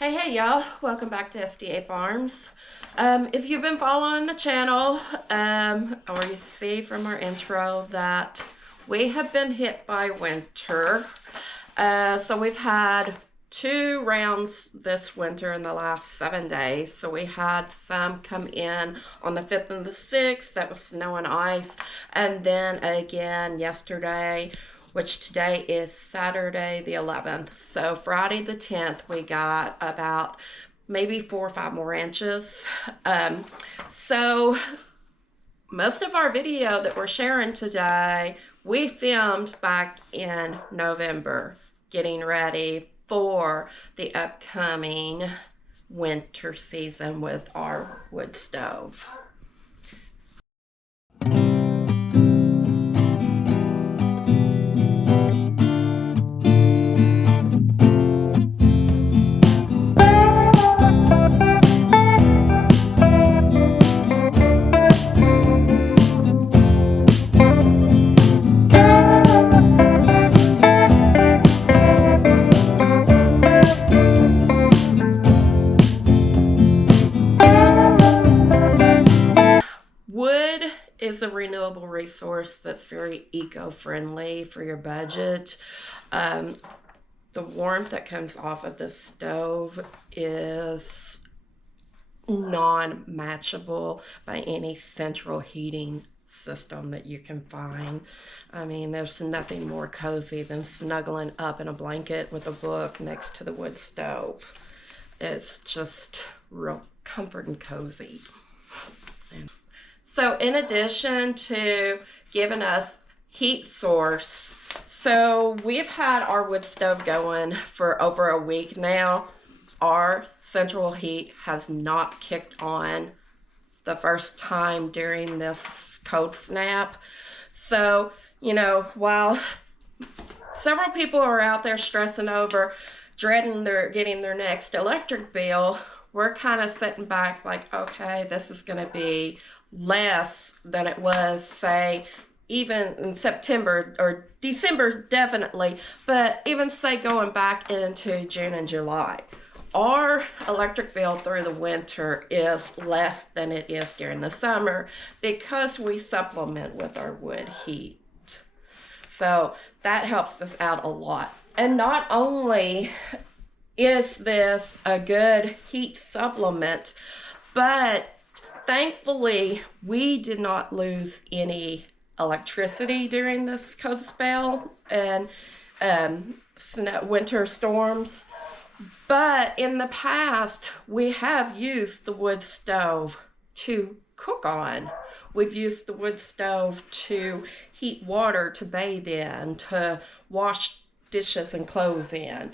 Hey y'all, welcome back to SDA Farms. If you've been following the channel, or you see from our intro that we have been hit by winter. So we've had 2 rounds this winter in the last 7 days. So we had some come in on the 5th and the 6th, that was snow and ice. And then again yesterday, which today is Saturday the 11th. So Friday the 10th, we got about maybe 4 or 5 more inches. So most of our video that we're sharing today, we filmed back in November, getting ready for the upcoming winter season with our wood stove. Wood is a renewable resource that's very eco-friendly for your budget. The warmth that comes off of the stove is non-matchable by any central heating system that you can find. I mean, there's nothing more cozy than snuggling up in a blanket with a book next to the wood stove. It's just real comfort and cozy. So in addition to giving us heat source, so we've had our wood stove going for over a week now. Our central heat has not kicked on the first time during this cold snap. So, you know, while several people are out there stressing over, dreading getting their next electric bill, we're kind of sitting back like, okay, this is going to be less than it was, say, even in September or December, definitely, but even say going back into June and July. Our electric bill through the winter is less than it is during the summer because we supplement with our wood heat. So that helps us out a lot. And not only is this a good heat supplement, but thankfully we did not lose any electricity during this cold spell and winter storms. But in the past, we have used the wood stove to cook on. We've used the wood stove to heat water to bathe in, to wash dishes and clothes in.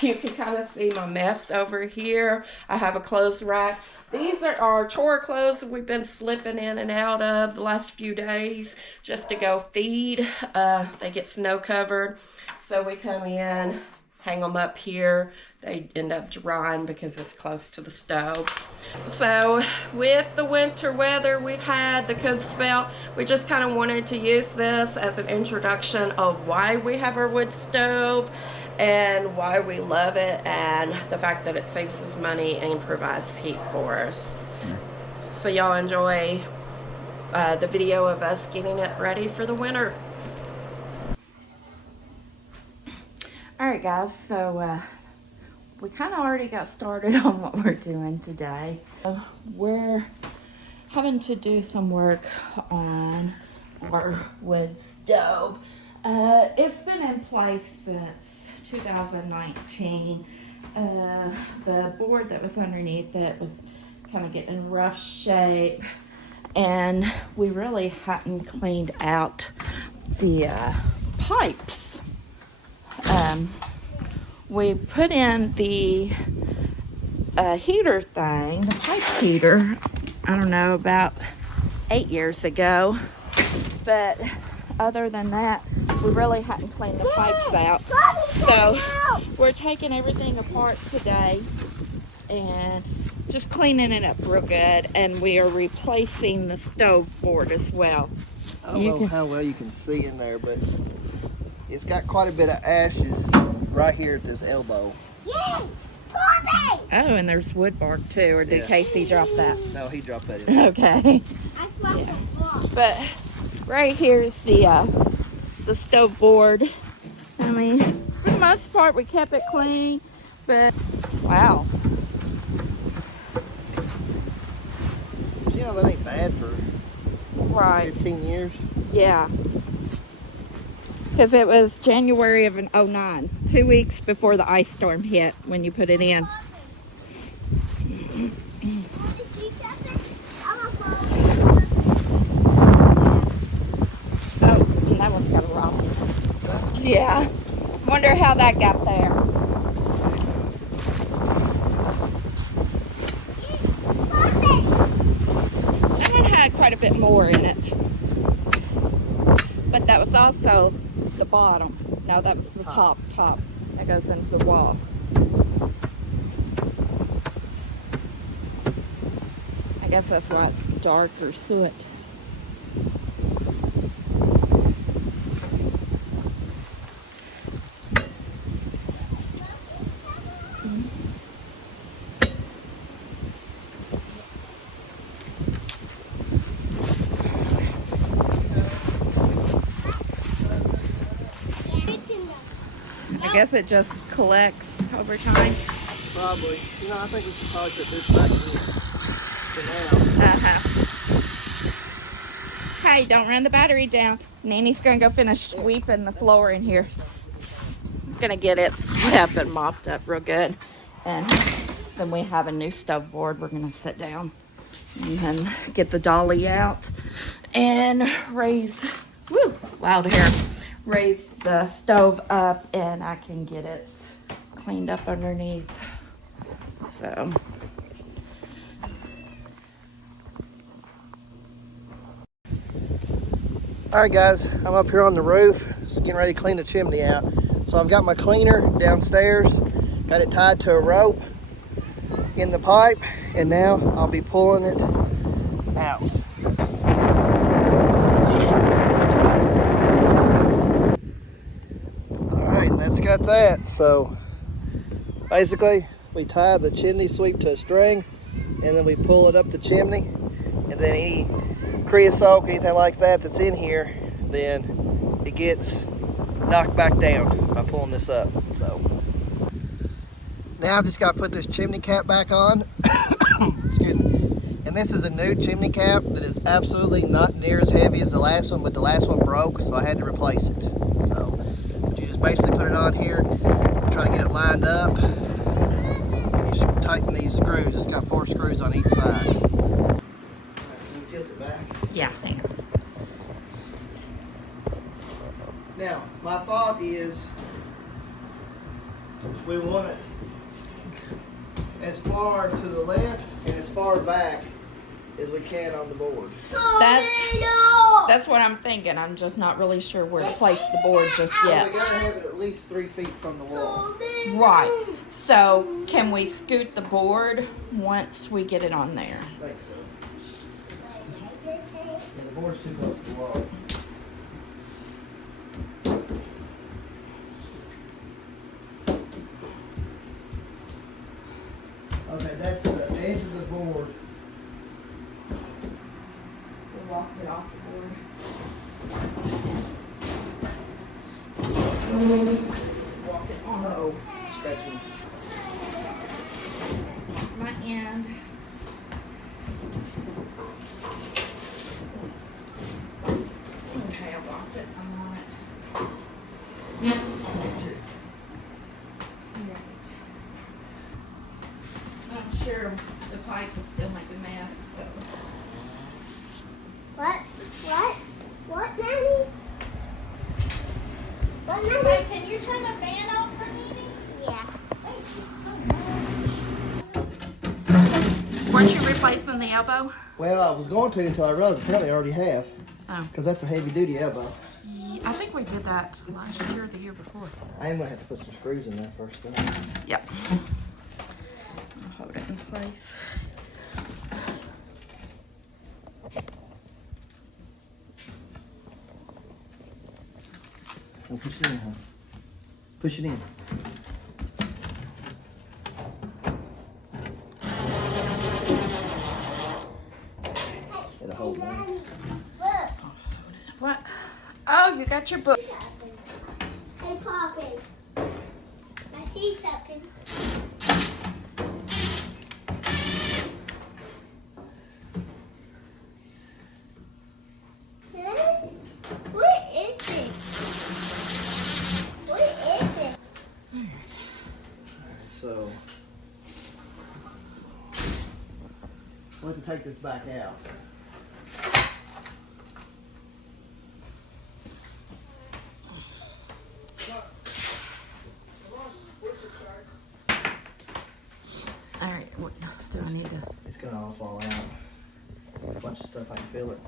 You can kind of see my mess over here. I have a clothes rack. These are our chore clothes that we've been slipping in and out of the last few days just to go feed. They get snow covered. So we come in, hang them up here. They end up drying because it's close to the stove. So with the winter weather we've had, the cold spell, we just kind of wanted to use this as an introduction of why we have our wood stove and why we love it, and the fact that it saves us money and provides heat for us. So y'all enjoy the video of us getting it ready for the winter. Alright guys, so we kind of already got started on what we're doing today. We're having to do some work on our wood stove. It's been in place since 2019. The board that was underneath it was kind of getting in rough shape, and we really hadn't cleaned out the pipes. We put in the heater thing, the pipe heater, I don't know, about 8 years ago. But other than that, we really hadn't cleaned the pipes out. So we're taking everything apart today and just cleaning it up real good. And we are replacing the stove board as well. I don't know how well you can see in there, but it's got quite a bit of ashes right here at this elbow. Yay! Oh, and there's wood bark too, or did Casey drop that? No, he dropped that in. Okay. Yeah. But right here is the stove board. I mean, for the most part, we kept it clean, but wow. You know, that ain't bad for Right. 15 years. Yeah. Because it was January of an '09, 2 weeks before the ice storm hit when you put it in. Oh, and that one's got a rock. Yeah. Wonder how that got there. That one had quite a bit more in it. But that was also the bottom. No, that was the top. That goes into the wall. I guess that's why it's dark or soot. I guess it just collects over time. Probably. You know, I think we should probably put this back in for now. Hey, don't run the battery down. Nanny's gonna go finish sweeping the floor in here. Gonna get it swept and mopped up real good. And then we have a new stove board. We're gonna sit down and then get the dolly out and raise, woo, loud hair, raise the stove up, and I can get it cleaned up underneath. So. Alright guys, I'm up here on the roof, just getting ready to clean the chimney out. So I've got my cleaner downstairs, got it tied to a rope in the pipe, and now I'll be pulling it out. Alright, that's got that. So basically we tie the chimney sweep to a string, and then we pull it up the chimney, and then any creosote, anything like that that's in here, then it gets knocked back down by pulling this up. So now I've just got to put this chimney cap back on. Excuse me. And this is a new chimney cap that is absolutely not near as heavy as the last one, but the last one broke, so I had to replace it. So you just basically put it on here, try to get it lined up, and you tighten these screws. It's got 4 screws on each side. Can you tilt it back? Yeah, hang on. Now, my thought is we want it as far to the left and as far back as we can on the board. That's what I'm thinking. I'm just not really sure where to place the board just yet. We gotta have it at least 3 feet from the wall. Right. So can we scoot the board once we get it on there? I think so. Yeah, the board's too close to the wall. Okay, that's the edge of the board. We walked it off the board. Walk it on. Uh-oh, scratching. My end. Okay, I walked it. I'm on it. Right. I'm sure the pipe will still make a mess, so. What, Nanny? What, Nanny? Hey, can you turn the fan off for me? Yeah. Weren't you replacing the elbow? Well, I was going to until I realized apparently I already have. Oh. Because that's a heavy duty elbow. I think we did that last year or the year before. I am going to have to put some screws in there first though. Yep. I'll hold it in place. Push it in, huh? Push it in. got your book. Hey, Poppy. I see something. Hey, what is this? What is this? So, we'll have to take this back out. All right, what do I need to? It's gonna all fall out. A bunch of stuff, I can feel it.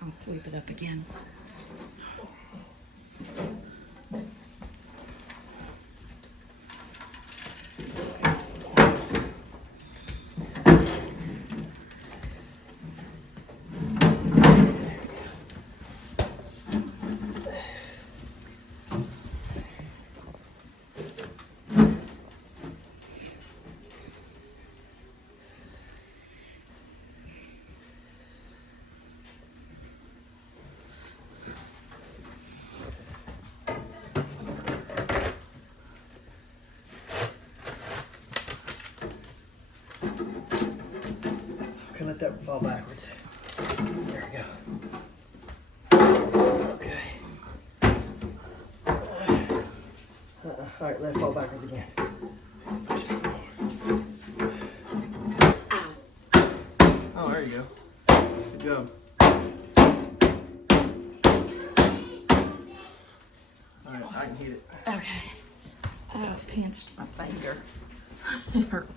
I'll sweep it up again. Okay, let that fall backwards. There we go. Okay. All right, let it fall backwards again. Push it some more. Oh, there you go. Good job. All right, I can hit it. Okay. Oh, I pinched my finger. It hurt.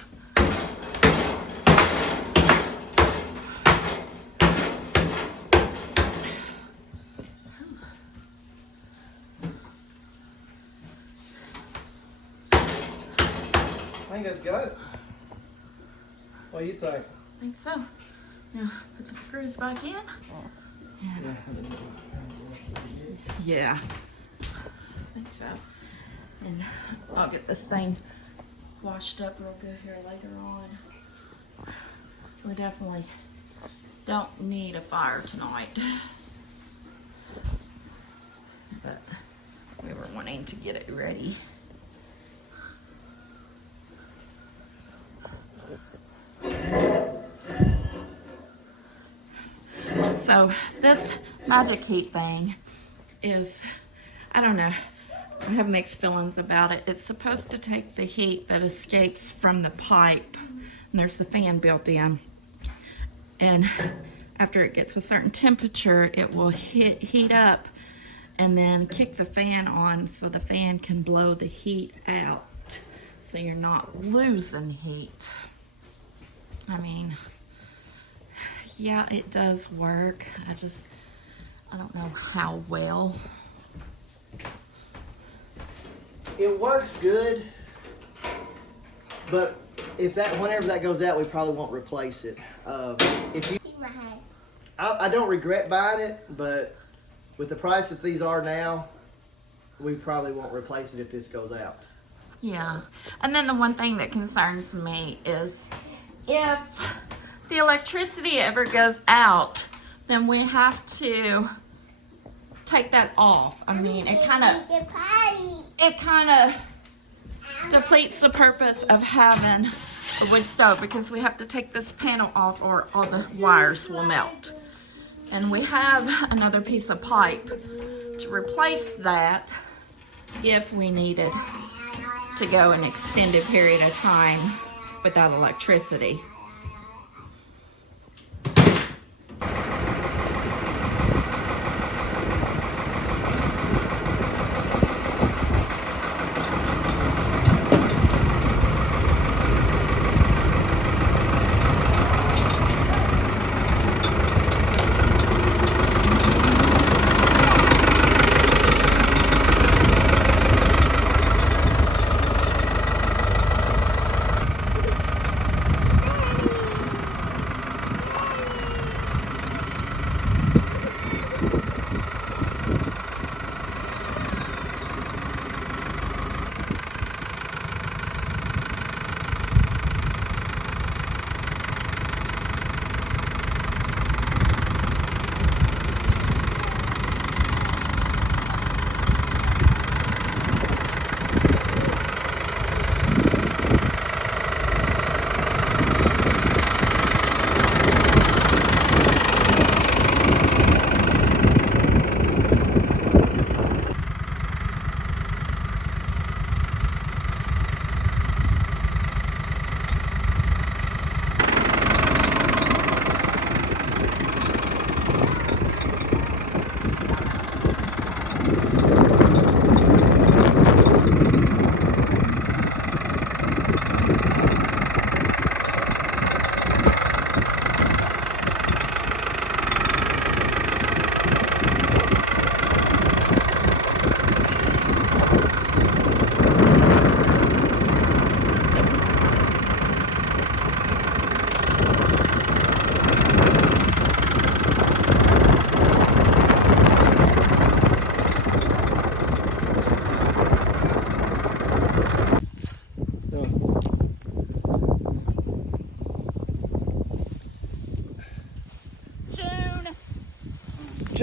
I think that's got it. What do you think? I think so. Now, put the screws back in. And yeah, I think so. And I'll get this thing washed up real good here later on. We definitely don't need a fire tonight. But we were wanting to get it ready. So this magic heat thing is, I don't know, I have mixed feelings about it. It's supposed to take the heat that escapes from the pipe, and there's the fan built in, and after it gets a certain temperature, it will heat up and then kick the fan on so the fan can blow the heat out so you're not losing heat. I mean, yeah, it does work. I don't know how well. It works good, but whenever that goes out, we probably won't replace it. If you, In my head. I don't regret buying it, but with the price that these are now, we probably won't replace it if this goes out. Yeah. And then the one thing that concerns me is if the electricity ever goes out, then we have to take that off. I mean, it kind of defeats the purpose of having a wood stove, because we have to take this panel off or all the wires will melt. And we have another piece of pipe to replace that if we needed to go an extended period of time without electricity.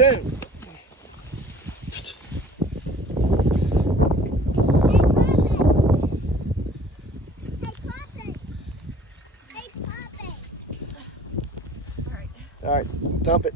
tuned. All right, dump it.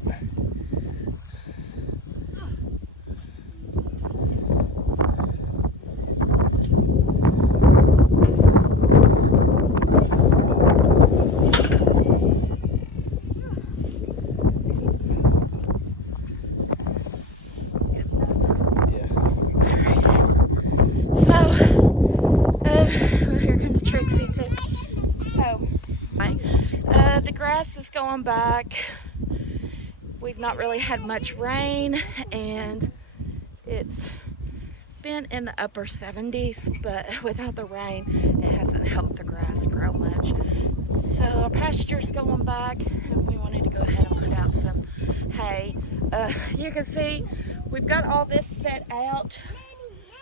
Well, here comes Trixie too. So, the grass is going back. We've not really had much rain, and it's been in the upper 70s, but without the rain, it hasn't helped the grass grow much. So our pasture's going back, and we wanted to go ahead and put out some hay. You can see we've got all this set out.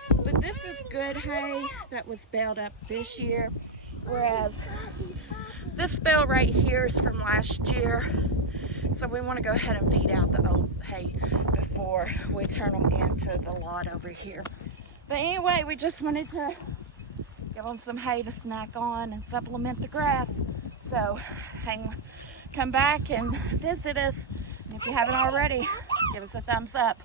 But this is good hay that was baled up this year, whereas this bale right here is from last year. So we want to go ahead and feed out the old hay before we turn them into the lot over here. But anyway, we just wanted to give them some hay to snack on and supplement the grass. So come back and visit us. And if you haven't already, give us a thumbs up.